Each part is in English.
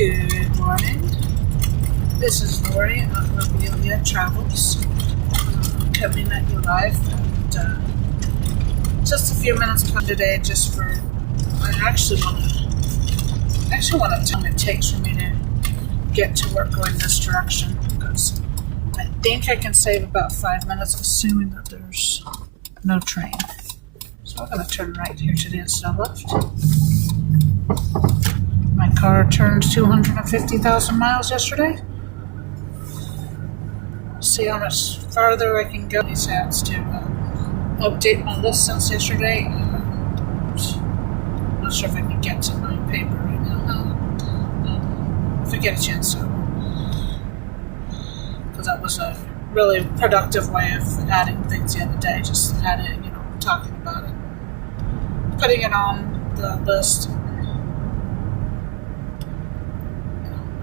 Good morning. This is Lori of Lobelia Travels, coming at you live. And just a few minutes come today, just for I actually want to tell it takes for me to get to work going this direction, because I think I can save about 5 minutes, assuming that there's no train. So I'm going to turn right here today instead of left. My car turned 250,000 miles yesterday. See how much farther I can go. These hands to update my list since yesterday. I'm not sure if I can get to my paper right now. If I get a chance to. Because that was a really productive way of adding things the other day. Just adding, talking about it. Putting it on the list.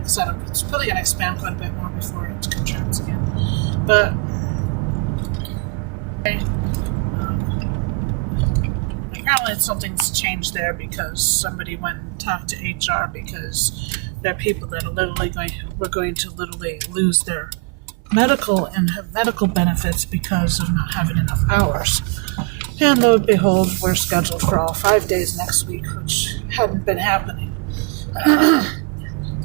Set up. It's probably going to expand quite a bit more before it contracts again. But apparently something's changed there, because somebody went and talked to HR, because there are people that are were going to literally lose their medical benefits because of not having enough hours. And lo and behold, we're scheduled for all 5 days next week, which hadn't been happening.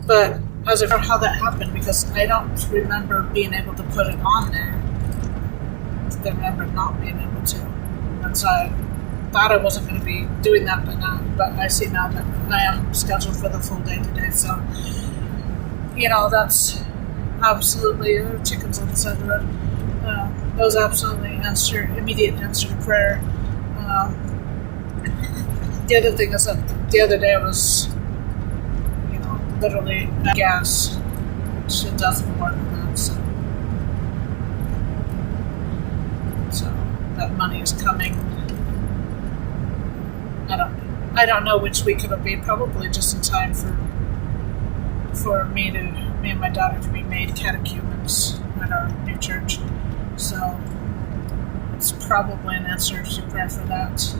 But I was like, how that happened, because I don't remember being able to put it on there. I remember not being able to. And so I thought I wasn't going to be doing that, but I see now that I am scheduled for the full day today. So, that's absolutely chickens on the side of it. That was absolutely immediate answer to prayer. The other thing is that the other day was literally gas, which it doesn't work than that. So that money is coming. I don't know which week it'll be. Probably just in time for me and my daughter to be made catechumens at our new church. So it's probably an answer to prayer for that.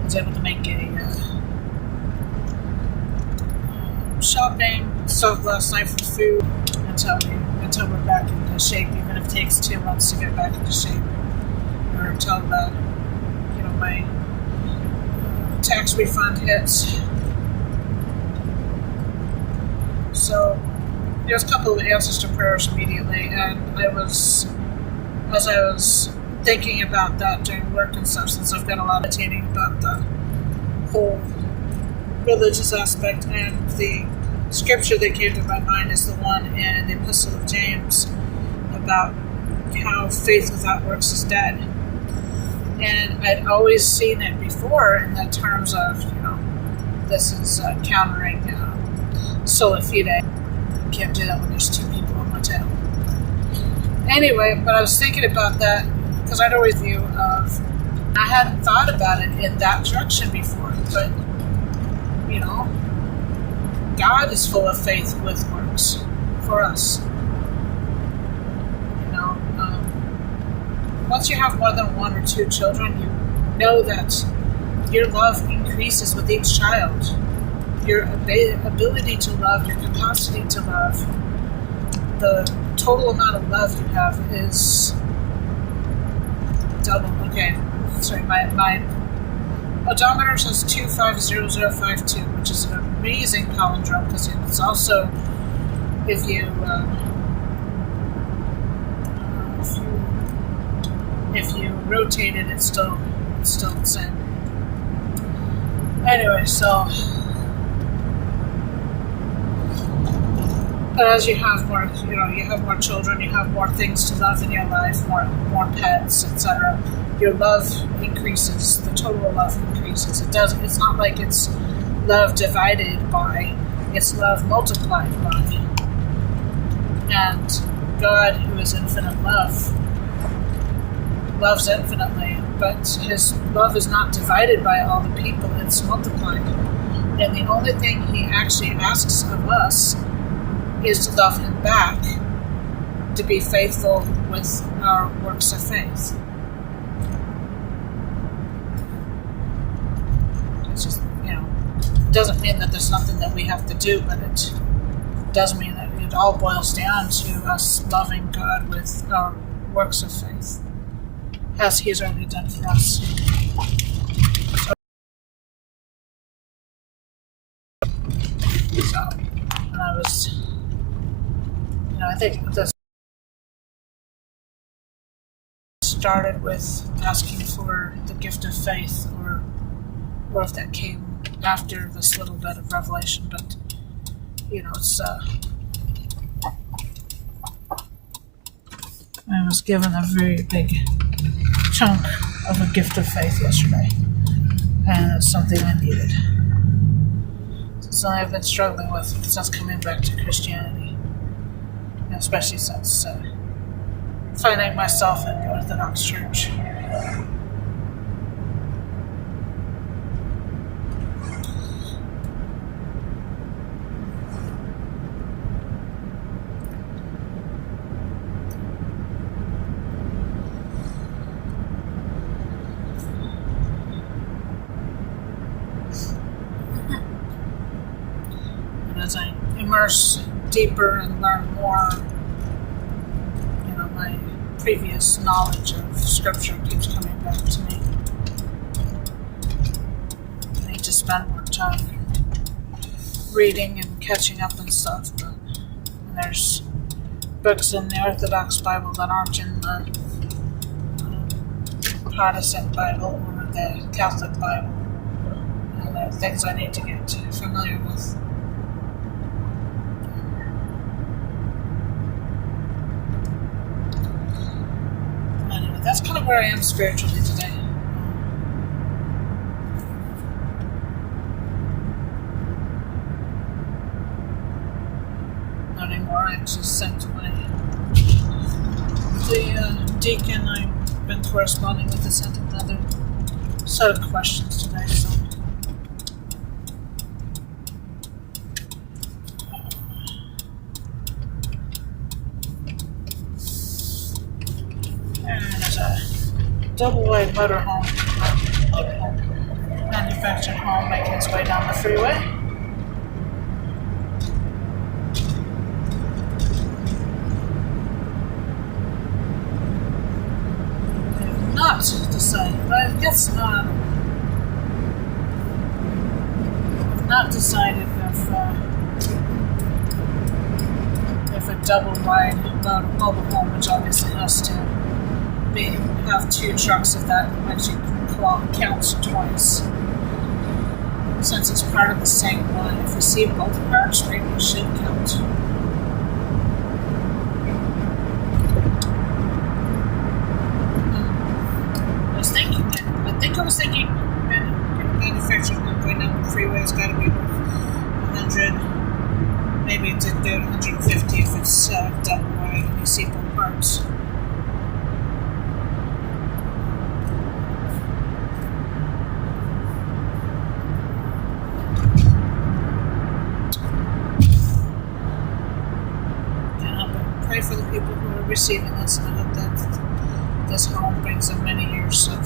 I was able to make a shopping, stopped last night for food until we're back into shape, even if it takes 2 months to get back into shape, or until my tax refund hits. So there's a couple of answers to prayers immediately, and as I was thinking about that during work and stuff, since I've got a lot of meditating about the whole religious aspect, and the scripture that came to my mind is the one in the Epistle of James about how faith without works is dead. And I'd always seen it before in the terms of, this is countering sola fide. Can't do that when there's two people on my tail. Anyway, but I was thinking about that because I'd always view of, I hadn't thought about it in that direction before, but God is full of faith with works for us. Once you have more than 1 or 2 children, you know that your love increases with each child. Your ability to love, your capacity to love, the total amount of love you have is double. Okay, sorry, my odometer says 250052, which is an amazing palindrome, because it's also, if you rotate it, it's still the same. Anyway, so but as you have more, you have more children, you have more things to love in your life, more pets, etc. Your love increases. The total love increases. It's not like it's love divided by. It's love multiplied by. And God, who is infinite love, loves infinitely, but His love is not divided by all the people. It's multiplied. And the only thing He actually asks of us is to love Him back, to be faithful with our works of faith. It's just, doesn't mean that there's nothing that we have to do, but it does mean that it all boils down to us loving God with our works of faith, as He's already done for us. So, and I was, I think this started with asking for the gift of faith, or if that came after this little bit of revelation, but it's I was given a very big chunk of a gift of faith yesterday, and it's something I needed. So I've been struggling with since coming back to Christianity, especially since finding myself in the Orthodox Church. As I immerse deeper and learn more, my previous knowledge of Scripture keeps coming back to me. I need to spend more time reading and catching up and stuff, but there's books in the Orthodox Bible that aren't in the Protestant Bible or the Catholic Bible, and there are things I need to get familiar with. That's kind of where I am spiritually today. Not anymore. I just sent the deacon I've been corresponding with. I sent him another set of questions today. So. Double-wide motorhome, manufactured home, making its way down the freeway. I have not decided, but I guess I've not decided if a double-wide mobile home, which obviously has to have two trucks, if that actually counts twice. Since it's part of the same one, if we see both parts, maybe it should count. I was thinking manufactured one going down the freeway has got to be worth 100, maybe it's at 150 if it's double wide and you see both parts. For the people who are receiving this, and I hope that this home brings them many years of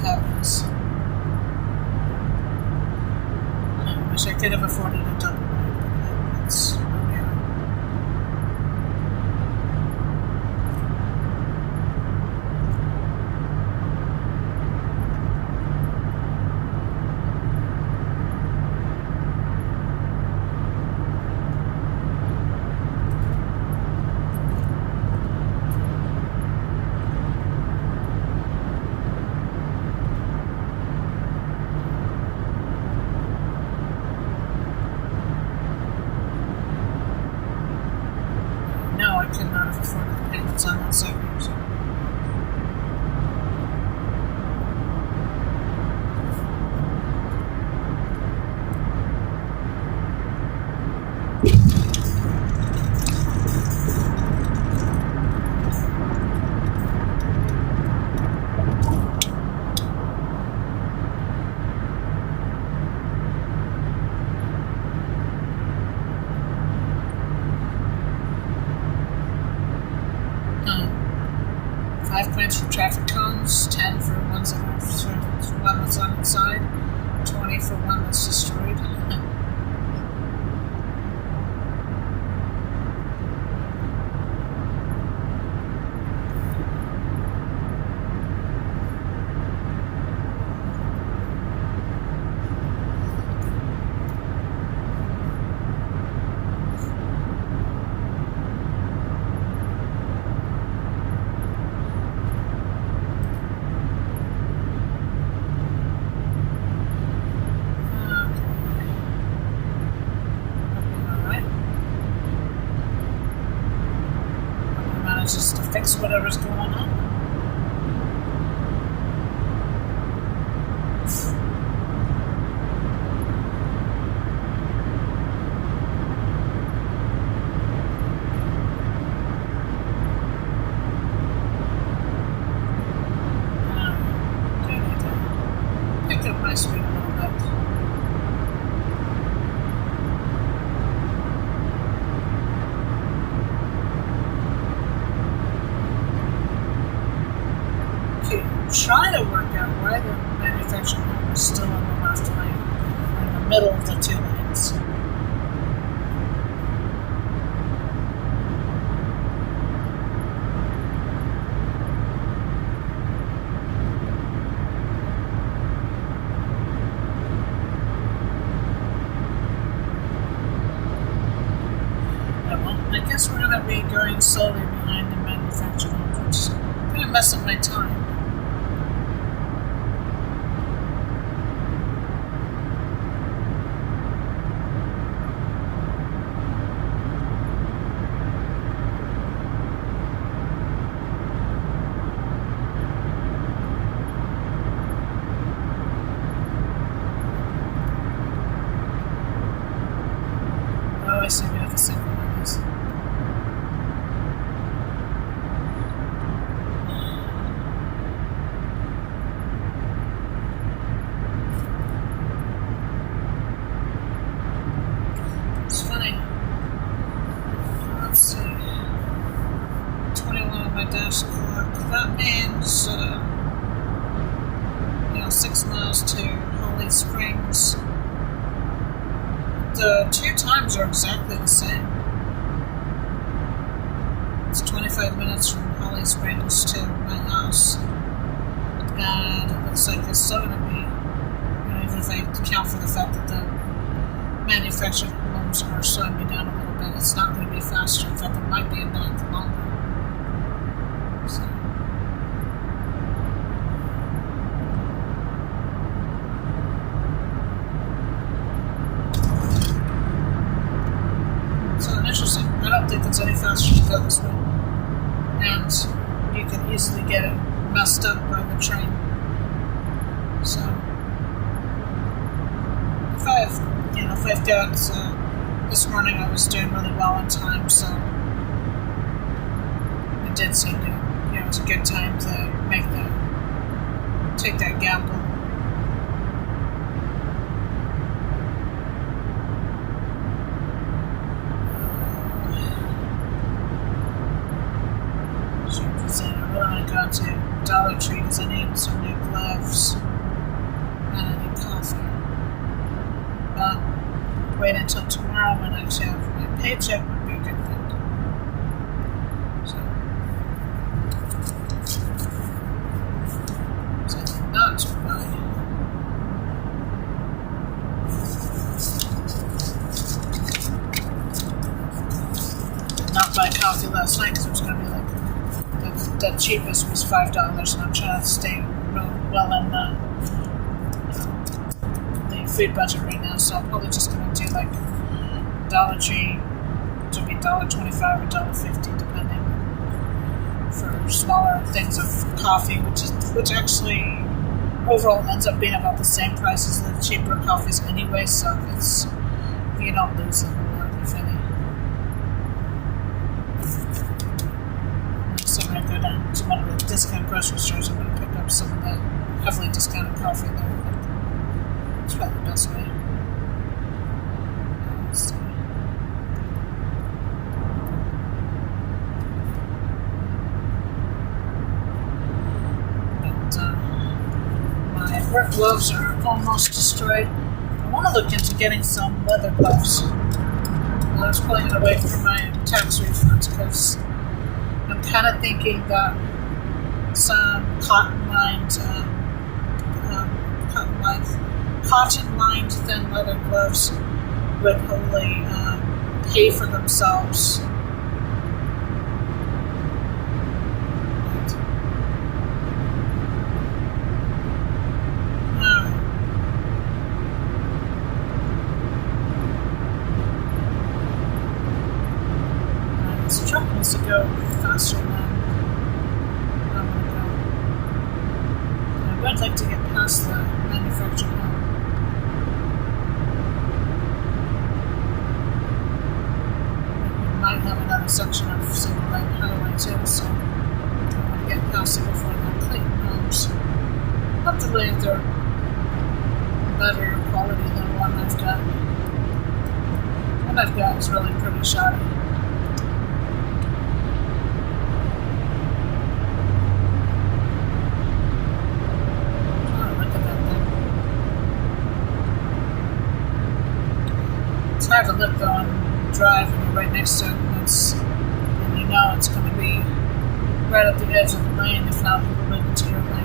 happiness. I wish I could have afforded a double wide, but that's where we are. I could not have afforded the payments on that second. For traffic cones, 10 for ones that are for one that's on its side, 20 money for one that's destroyed. Just to fix whatever's going on. I need to pick up my speed a little bit. Trying to work out why the manufacturing home is still on the left lane, or in the middle of the two lanes. Well, I guess we're going to be going slowly behind the manufactured home, which is going to mess up my time. I see we have the same ones. It's funny. Let's see. 21 on my dash clock. That means, 6 miles to Holly Springs. The two times are exactly the same. It's 25 minutes from Holly Springs to my house. And it looks like it's still going to be, even if I account for the fact that the manufactured homes are slowing me down a little bit, it's not going to be faster. In fact, it might be a bit longer. So. Interesting. I don't think it's any faster to go this way. And you can easily get it messed up by the train. So, if I've got, this morning I was doing really well on time, so it did seem to, it was a good time to take that gamble. To Dollar Tree because I need some new gloves and I need coffee. But wait until tomorrow when I actually have my paycheck would be a good thing. So I did not buy. Did not buy coffee last night because it was going to be like the cheapest was $5, and I'm trying to stay well in the food budget right now, so I'm probably just going to do like Dollar Tree, which would be $1.25 or $1.50 depending, for smaller things of coffee, which actually overall ends up being about the same price as the cheaper coffees anyway, so it's, you don't lose a whole lot, if any. So I'm going to go down to one of the discount grocery stores. I'm going to pick up some of that heavily discounted coffee there. It's probably the best way. Let's see. But my work gloves are almost destroyed. want to look into getting some leather gloves. I was pulling it away from my tax refunds because I'm kind of thinking that some cotton-lined thin leather gloves would wholly pay for themselves. This truck wants to go faster than I want to go. I would like to get past the manufactured home. We might have another section of single lane highway too, so I want to get past it before the Clayton homes. Hopefully they're better quality than the one I've got. The one I've got is really pretty shoddy. It's hard to look though on drive when you're right next to it, and you know it's going to be right at the edge of the lane, if not right into your lane.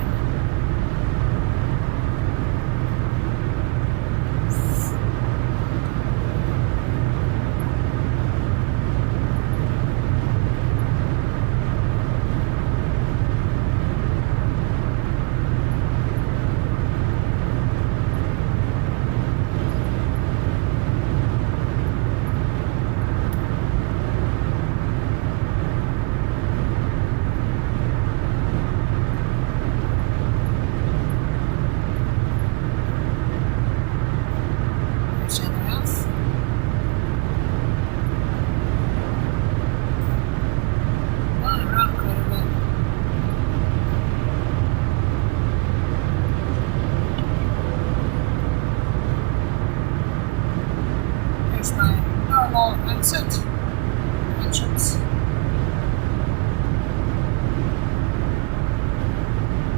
Here's my normal exit entrance.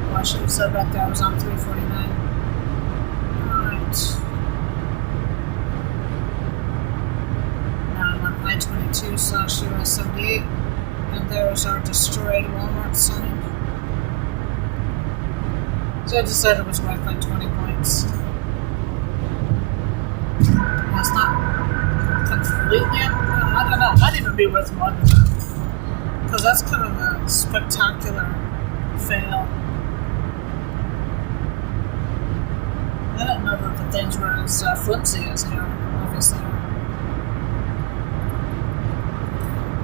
Oh, I should have said back there I was on 349. Alright. Now I'm on I-22/US 78, and there's our destroyed Walmart sign. So I decided it was worth like 20 points. Well, it's not completely, I don't know, it might even be worth more than that. Because that's kind of a spectacular fail. I don't know that the things were as flimsy as they are, obviously.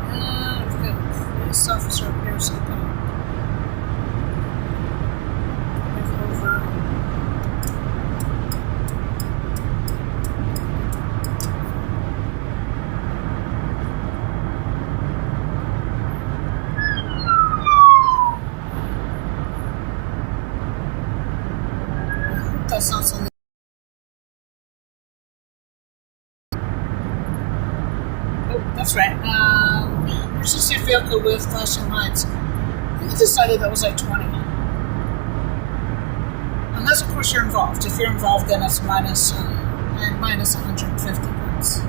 And we've got a police officer up here, so I'm going to move over. That's not something. Oh, that's right. There's just a vehicle with flashing lights. We decided that was like 20. Unless, of course, you're involved. If you're involved, then it's minus 150 points.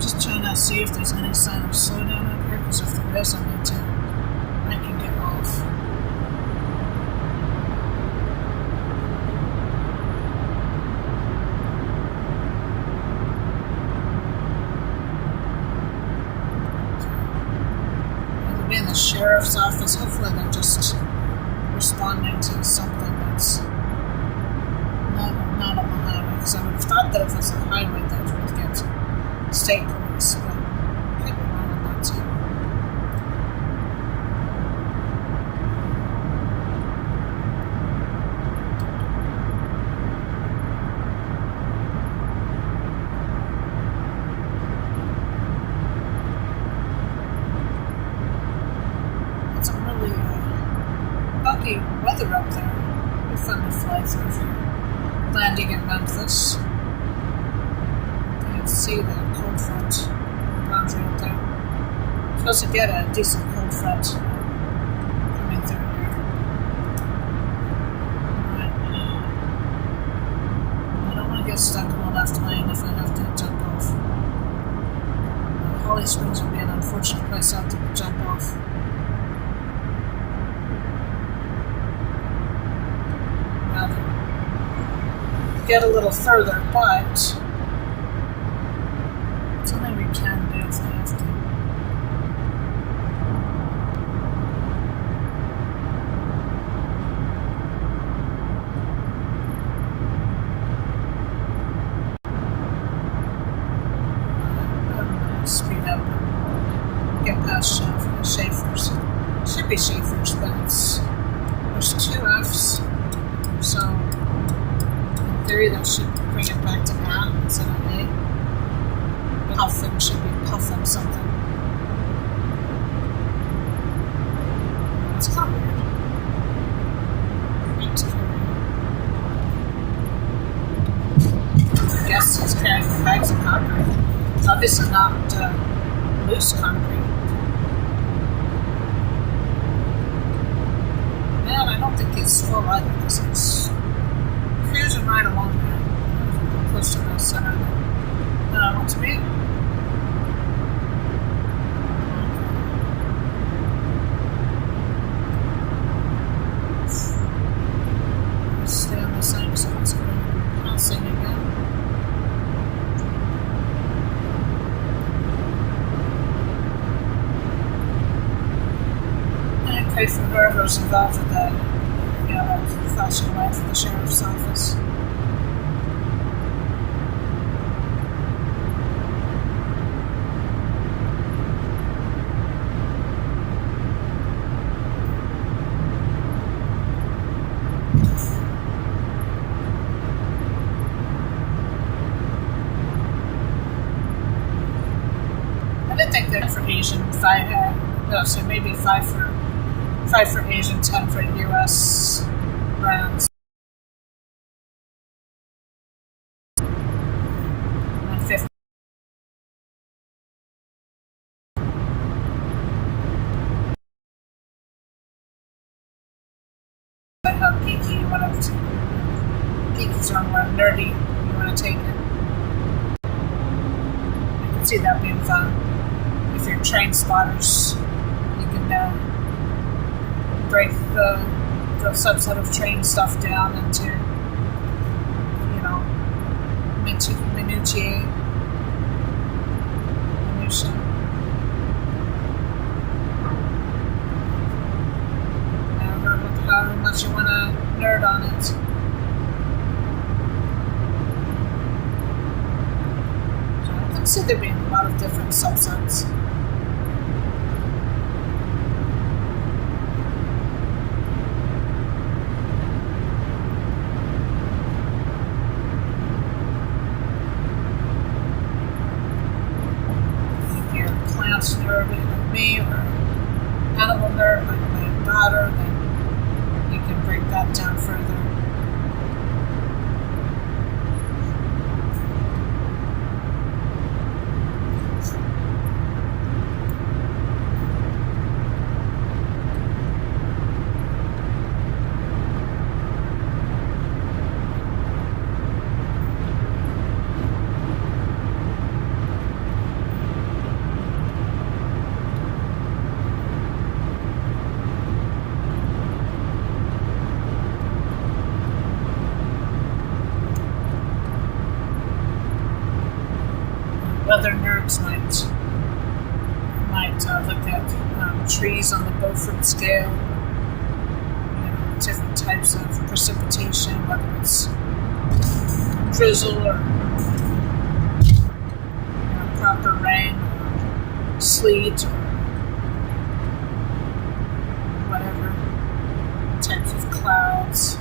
Just trying to see if there's any sign of slowdown up here, because if there is, I can get off. Either being the sheriff's office, hopefully they're just responding to something that's not on the highway, because I would have thought that if it's a highway that would get state police, but I could be wrong on that too. It's some really bumpy weather up there. It'd be fun to fly through if you're landing in Memphis. See the cold front boundary up there. Supposed to get a decent cold front Holly Springs would be an unfortunate place to have to jump off. Rather get a little further, but something we can do if we have to. Speed up and get past Schaefer's. Should be Schaefer's, but there's two F's, so in theory that should bring it back to A instead of A. Puffin should be Puffin something. It's kind of weird. I guess he's carrying bags of concrete. It's obviously not loose concrete. And I don't think he's full either because he's cruising right along there. Close to the center that I want to be. Stay on the same so it's passing again. Pray for whoever's involved with that, that flashing light for the sheriff's office. I didn't think they're for Asian. So maybe five for Asian, 10 for US brands. And 50. How geeky you want to. Geeky's wrong word. Nerdy. You want to take it. I can see that being fun. If you're train spotters, you can break the subset of train stuff down into, minutiae. However much you want to nerd on it. So I can see there being a lot of different subsets. Plants nerd like me, or animal nerd like my daughter, then you can break that down further. Other nerds might look at trees on the Beaufort scale, different types of precipitation, whether it's drizzle or proper rain, sleet, or whatever types of clouds.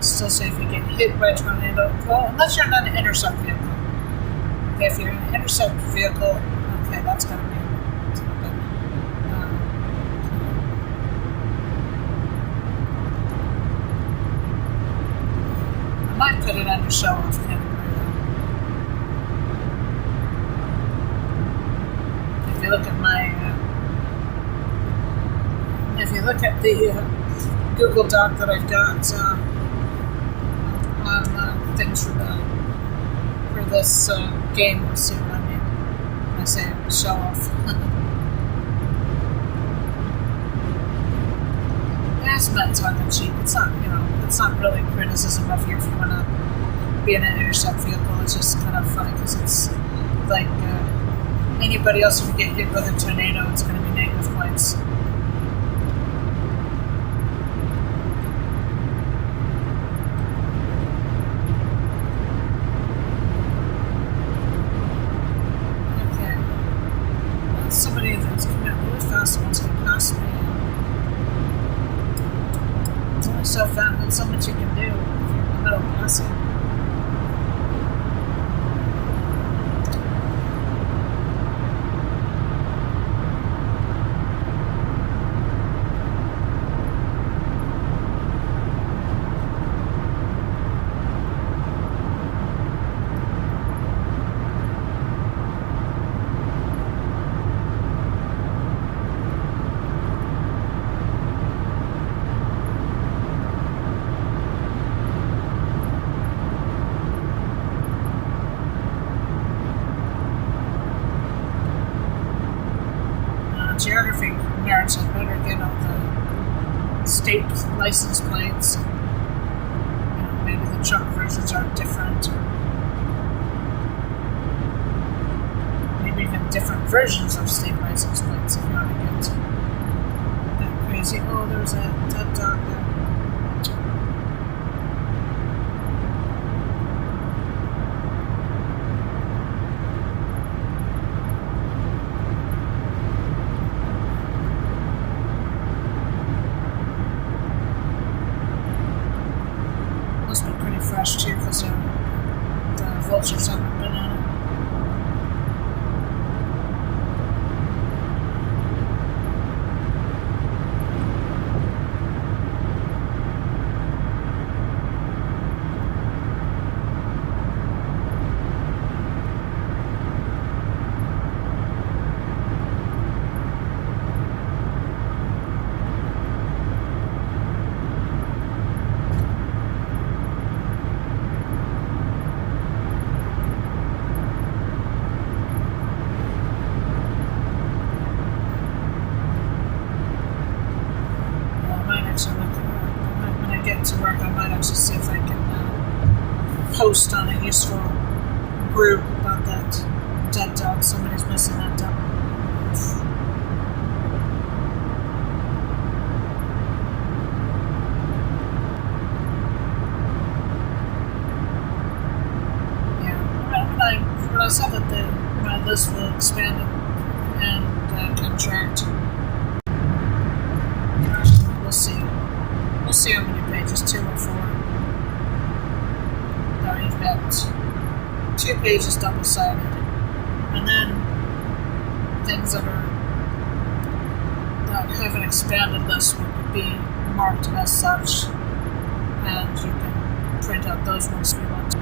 Still say if you get hit by a tornado, well, unless you're not an intercept vehicle. Okay, if you're in an intercept vehicle, okay, that's going to be I might put it under show off category. If you look at the Google Doc that I've got on things for the this game will see what I mean when I say show off. It's meant tongue in cheek. It's not, it's not really criticism of you if you want to be in an intercept vehicle. It's just kind of funny because it's like anybody else, if you get hit with a tornado, it's going to be negative points. Okay. That's somebody that's coming up really fast and wants to get past me. It's only so fast, there's so much you can do if you're in the middle of passing. Geography nerds had better get all the state license plates. Maybe the truck versions are different, or maybe even different versions of state license plates if you want to get that crazy. Oh, there's a dead dog there. Must be pretty fresh too, because the vultures haven't been on it. When I get to work, I might actually see if I can post on a useful group about that dead dog. Somebody's missing that dog. Yeah, when I saw that my list will expand and contract. We'll see how many pages, 2 or 4. Now you've got 2 pages double-sided. And then things that have an expanded list would be marked as such. And you can print out those ones if you want to.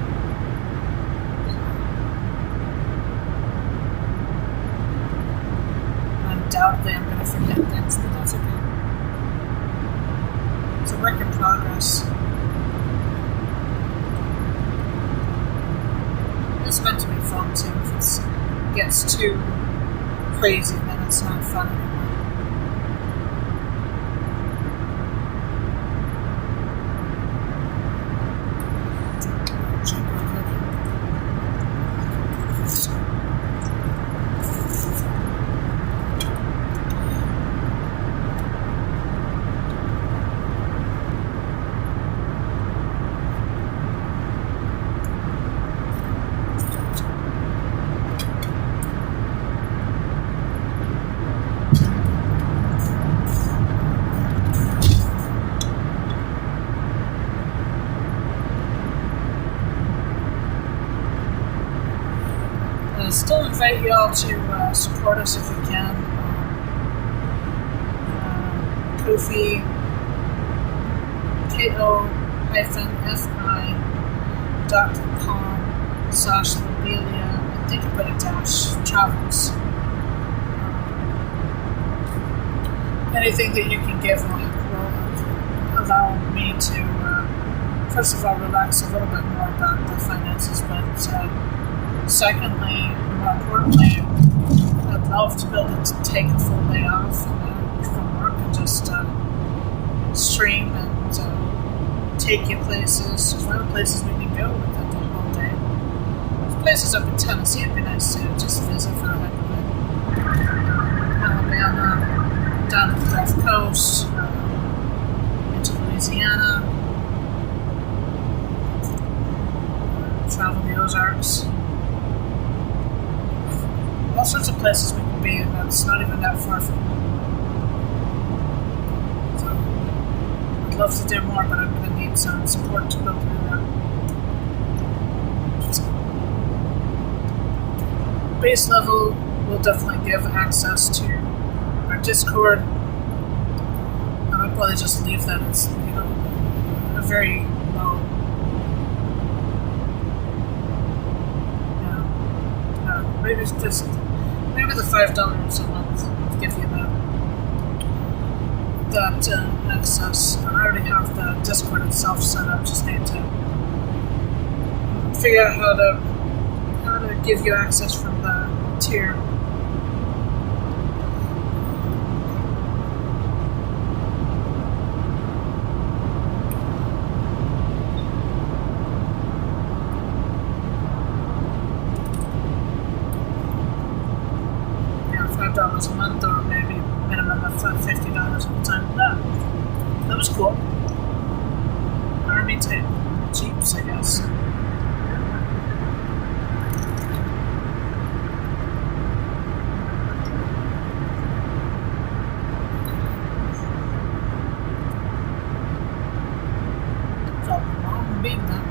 Undoubtedly I'm going to forget things, but that's okay. It's a work in progress. It's meant to be fun too. If it gets too crazy, then it's not fun anymore. Check real quick. Still invite you all to support us if you can. Ko-fi, ko-fi.com/Lobelia. I think I put a dash travels. Anything that you can give will allow me to, first of all, relax a little bit more about the finances, but Secondly, more importantly, I'd love to be able to take a full day off from work and just stream and take you places. There's a lot of places we can go with that the whole day. There's places up in Tennessee it'd be nice to just visit for a heck of it. Alabama, down to the Gulf Coast, into Louisiana, travel the Ozarks. All sorts of places we can be, and that's not even that far from home. So, I'd love to do more, but I'm going to need some support to go through that. Base level will definitely give access to our Discord. And I'll probably just leave that as, a very low. Maybe the $5 a month will give you that access. I already have the Discord itself set up. Just need to figure out how to give you access from the tier. $5 a month, or maybe minimum of $50 at the time. That was cool. Army type Jeeps, I guess. Felt long being that.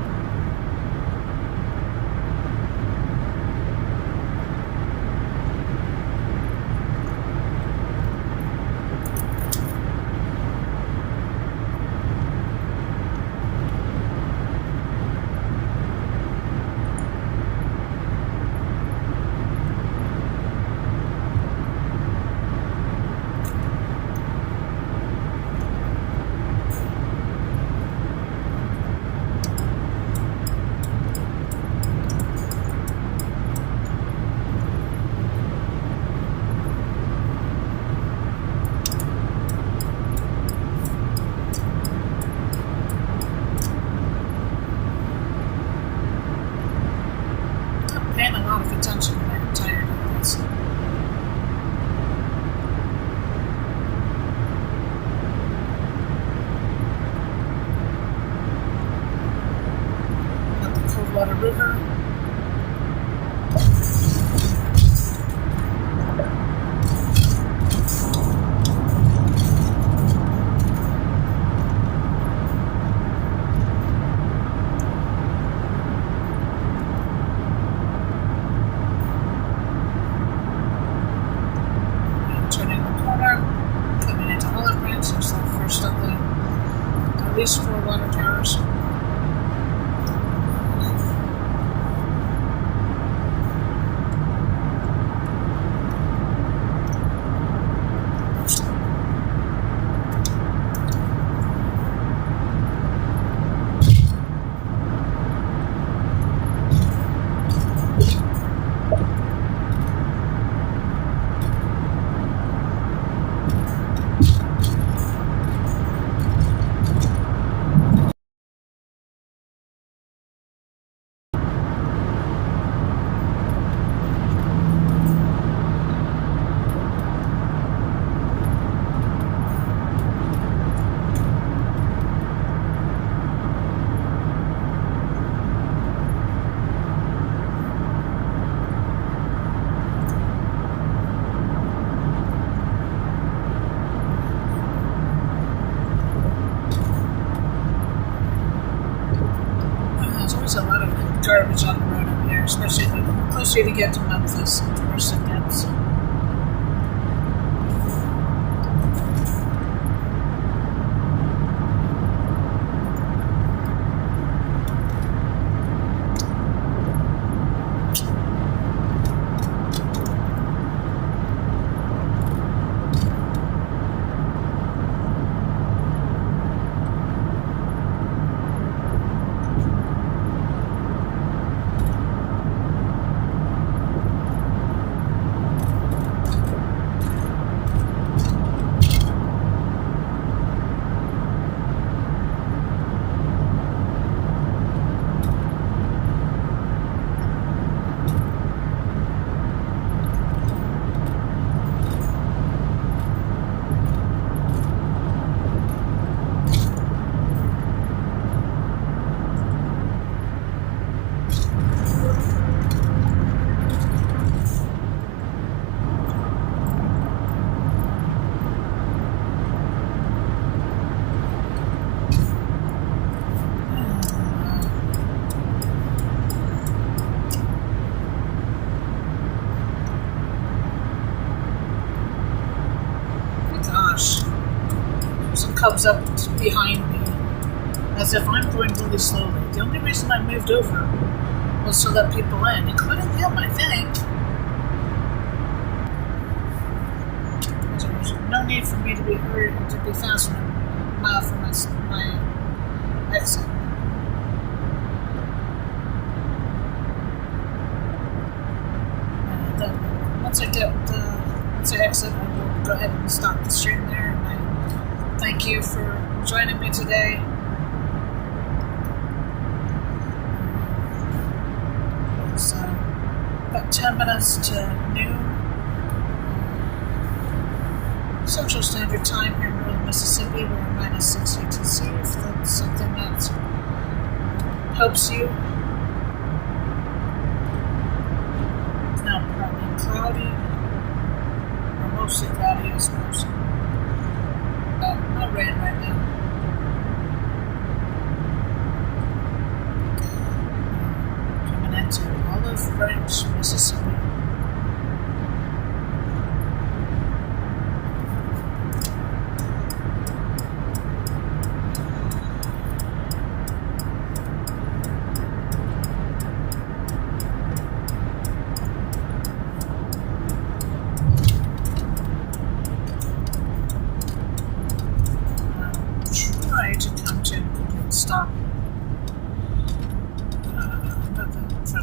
Paying a lot of attention when I'm tired of this. Got the Coldwater River. At least 4 water towers. There's a lot of garbage on the road over here, especially the closer you get to Memphis, the worse it gets. comes up behind me as if I'm going really slowly. The only reason I moved over was to let people in, including him, I think. There's no need for me to be hurried to be fast when I'm a mile from my exit. And then once I exit, I will go ahead and stop the stream there. And I thank you for joining me today. It's about 10 minutes to noon. Central Standard Time here in Northern Mississippi. We're minus 6 UTC, if that's something that helps you. It's now partly cloudy, or mostly cloudy, I suppose. No rain right now. Coming into Olive Branch, Mississippi.